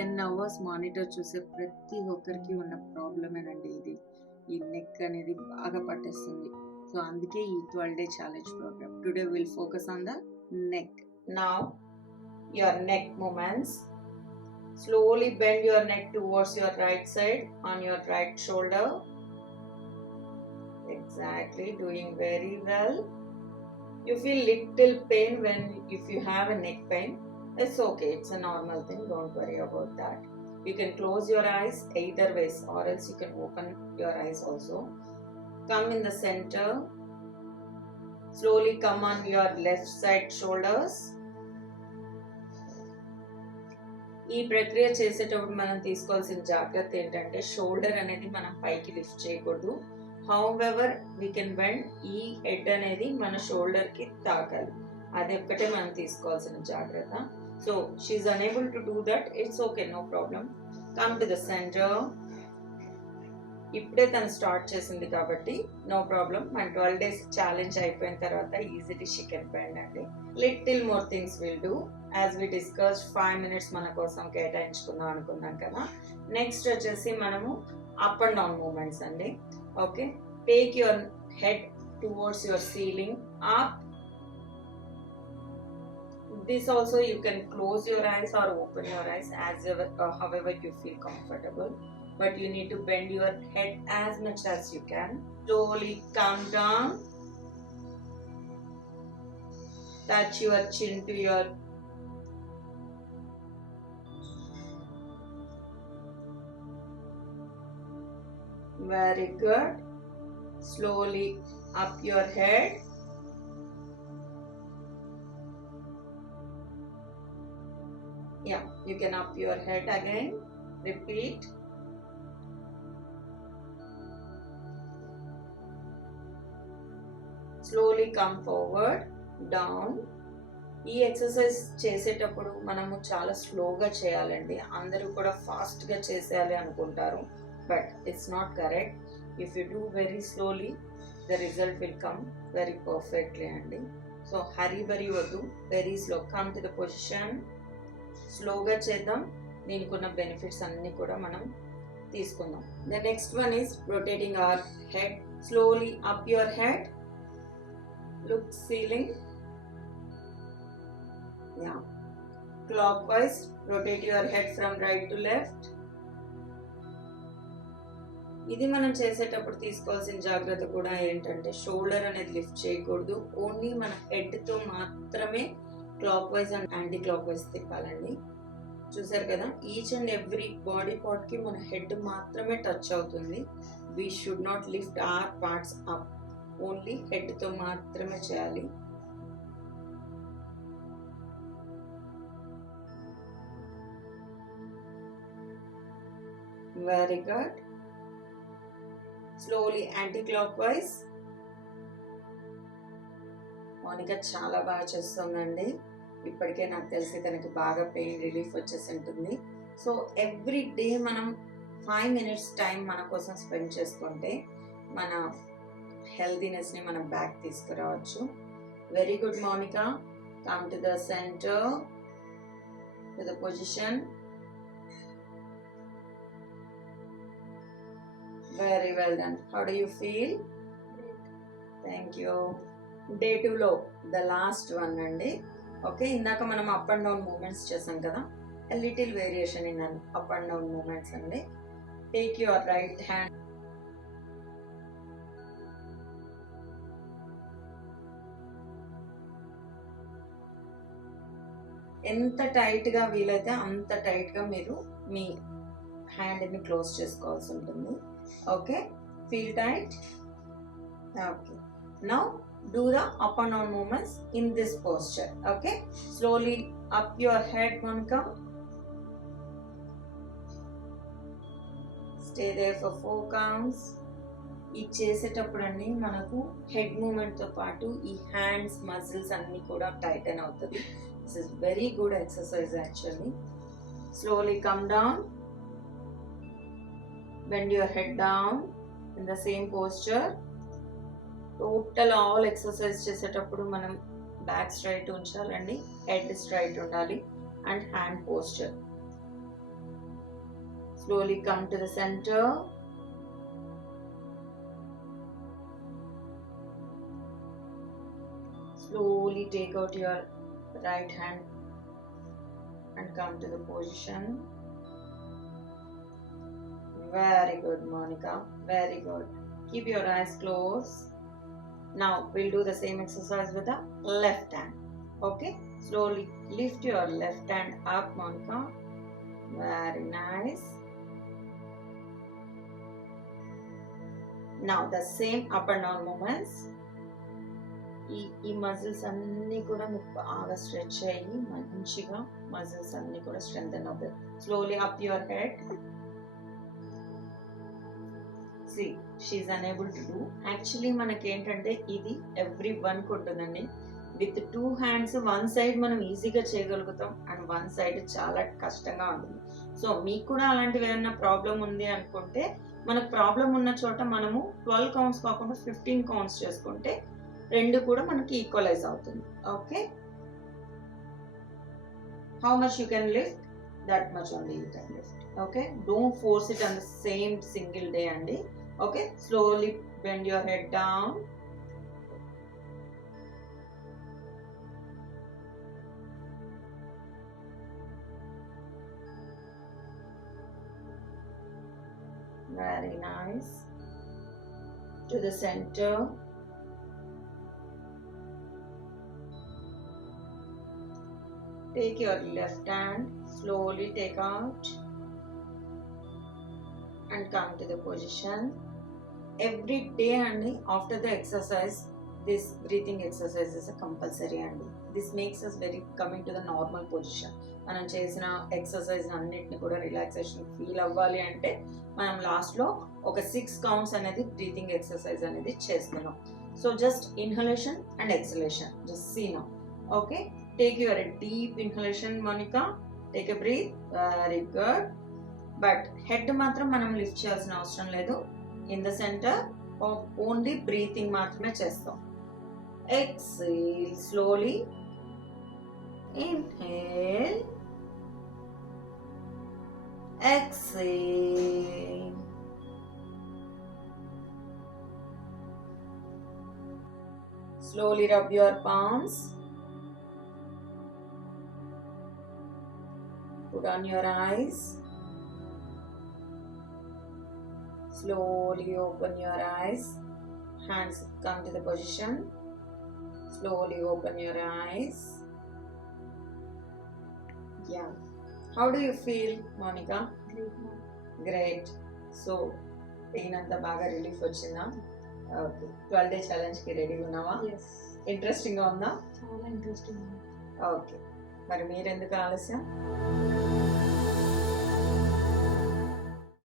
10 hours monitor చూసే ప్రతి ఒక్కరికి ఉన్న ప్రాబ్లమేనండి ఇది. ఈ నెక్ అనేది బాగా పట్టేస్తుంది. సో అందుకే ఈ 12 day challenge programme. Today will focus on the neck. Now your neck movements. Slowly bend your neck towards your right side on your right shoulder. Exactly, doing very well. You feel little pain if you have a neck pain. It's okay, it's a normal thing, don't worry about that. You can close your eyes either ways, or else you can open your eyes also. Come in the center. Slowly come on your left side shoulders. ఈ ప్రక్రియ చేసేటప్పుడు మనం తీసుకోవాల్సిన జాగ్రత్త ఏంటంటే షోల్డర్ అనేది మనం పైకి లిఫ్ట్ చేయకూడదు. హౌఎవర్ వీ కెన్ బెండ్, ఈ హెడ్ అనేది మన షోల్డర్ కి తాకాలి. అది ఒక్కటే మనం తీసుకోవాల్సిన జాగ్రత్త. So she is unable to do that, it's okay, no problem. Come to the centre. ఇప్పుడే తను స్టార్ట్ చేసింది కాబట్టి నో ప్రాబ్లం. మన 12 డేస్ ఛాలెంజ్ అయిపోయిన తర్వాత ఈజీలీ షీ కెన్ బెండ్ అండి. Little more things will do. As we discuss 5 minutes మన కోసం కేటాయించుకుందాం అనుకున్నాం కదా. నెక్స్ట్ వచ్చేసి మనము అప్ అండ్ డౌన్ మూమెంట్స్ అండి. Okay, take your head towards your ceiling up. This also you can close your eyes or open your eyes however you feel comfortable, but you need to bend your head as much as you can. Slowly come down. Touch your chin to your very good. Slowly up your head. Yeah, you can up your head again. Repeat. Slowly come forward, down. ఈ ఎక్సర్సైజ్ చేసేటప్పుడు మనము చాలా స్లోగా చేయాలండి. అందరూ కూడా ఫాస్ట్గా చేసేయాలి అనుకుంటారు, but it's not correct. If you do very slowly the result will come very perfectly అండి. సో హరీ బరీ వద్దు, very slow. Come to the position. స్లోగా చేద్దాం, దీనికి ఉన్న బెనిఫిట్స్ అన్నీ కూడా మనం తీసుకుందాం. The next one is rotating hour head. Slowly up your head, look ceiling. Yeah, clockwise rotate your head from right to left. ఇది మనం చేసేటప్పుడు తీసుకోవాల్సిన జాగ్రత్త కూడా ఏంటంటే షోల్డర్ అనేది లిఫ్ట్ చేయకూడదు. ఓన్లీ మన హెడ్ తో మాత్రమే clockwise and anticlockwise తిప్పాలండి. చూసారు కదా, each and every body part కి మన హెడ్ మాత్రమే టచ్ అవుతుంది. We should not lift our parts up, only head తో మాత్రమే చేయాలి. Very good. Slowly anticlockwise. Monika చాలా బాగా చేస్తుందండి. ఇప్పటికే నాకు తెలిసి తనకి బాగా పెయిన్ రిలీఫ్ వచ్చేసి ఉంటుంది. సో ఎవ్రీ డే మనం 5 minutes టైం మన కోసం స్పెండ్ చేసుకుంటే మన హెల్దీనెస్ని మనం బ్యాక్ తీసుకురావచ్చు. Very good Monica. Come to the centre, to the position. Very well done. How do you feel? Thank you. Day 2 లో the last one అండి. ఓకే, ఇందాక మనం అప్ అండ్ డౌన్ మూమెంట్స్ చేసాం కదా, a little variation in up and down movements అండి. Take your right hand. ఎంత టైట్గా వీలైతే అంత టైట్గా మీరు మీ హ్యాండ్ని క్లోజ్ చేసుకోవాల్సి ఉంటుంది. Okay, feel tight. Okay, now do the up and down movements in this posture. Okay, slowly up your head, Monica. Stay there for 4 counts. ఈ చేసేటప్పుడు అన్ని మనకు హెడ్ మూమెంట్ తో పాటు ఈ హ్యాండ్స్ మజిల్స్ అన్ని కూడా టైటన్ అవుతుంది. This is very good exercise actually. Slowly come down. Bend your head down in the same posture. Total all exercise చేసేటప్పుడు మనం బ్యాక్ స్ట్రైట్ ఉంచాలండి, హెడ్ స్ట్రైట్ ఉండాలి, and hand posture. Slowly come to the center. Slowly take out your right hand and come to the position. Very good, Monica. Very good. Keep your eyes closed. Now we'll do the same exercise with the left hand. Okay? Slowly lift your left hand up, Monica. Very nice. Now the same up and down movements. ఈ మజిల్స్ అన్నీ కూడా మీకు బాగా స్ట్రెచ్ అయ్యి మంచిగా మజిల్స్ అన్నీ కూడా strengthen అవుతాయి. Slowly up your head. See she is unable to do. Actually మనకి ఏంటంటే ఇది ఎవ్రీ వన్ కు ఉంటుందండి. విత్ 2 హ్యాండ్స్ వన్ సైడ్ మనం ఈజీగా చేయగలుగుతాం అండ్ వన్ సైడ్ చాలా కష్టంగా ఉంటుంది. సో మీకు కూడా అలాంటివి ఏమైనా ప్రాబ్లం ఉంది అనుకుంటే మనకు ప్రాబ్లం ఉన్న చోట మనము 12 కౌంట్స్ కాకుండా 15 కౌంట్స్ చేసుకుంటే రెండు కూడా మనకి ఈక్వలైజ్ అవుతుంది. Okay, how much you can lift that much only you can lift. Okay, don't force it on the same single day అండి. Okay, slowly bend your head down. Very nice. To the center. Take your left hand, slowly take out and come to the position. Every day and after the exercise, this breathing exercise is a compulsory and this makes us very coming to the normal position. మనం చేసిన ఎక్సర్సైజ్ అన్నిటిని కూడా relaxation feel అవ్వాలి అంటే మనం లాస్ట్లో ఒక 6 కౌంట్స్ అనేది బ్రీతింగ్ ఎక్సర్సైజ్ అనేది చేస్తున్నాం. So just inhalation and exhalation, just see now. Okay, take your deep inhalation, Monica. Take a breath. Very good. But head మాత్రం మనం లిఫ్ట్ చేయాల్సిన అవసరం లేదు. In the center only breathing మాత్రమే చేస్తాం. Exhale slowly. Inhale. Exhale. Slowly rub your palms. Put on your eyes. Slowly open your eyes. Hands come to the position. Slowly open your eyes. Yeah. How do you feel, Monica? Great. So, pain anta baga relief vachinda. Okay. 12-day challenge ki ready unnava? Yes. Interesting ga unda? చాలా interesting. Okay. మరి మీరెందుకు ఆలస్యం?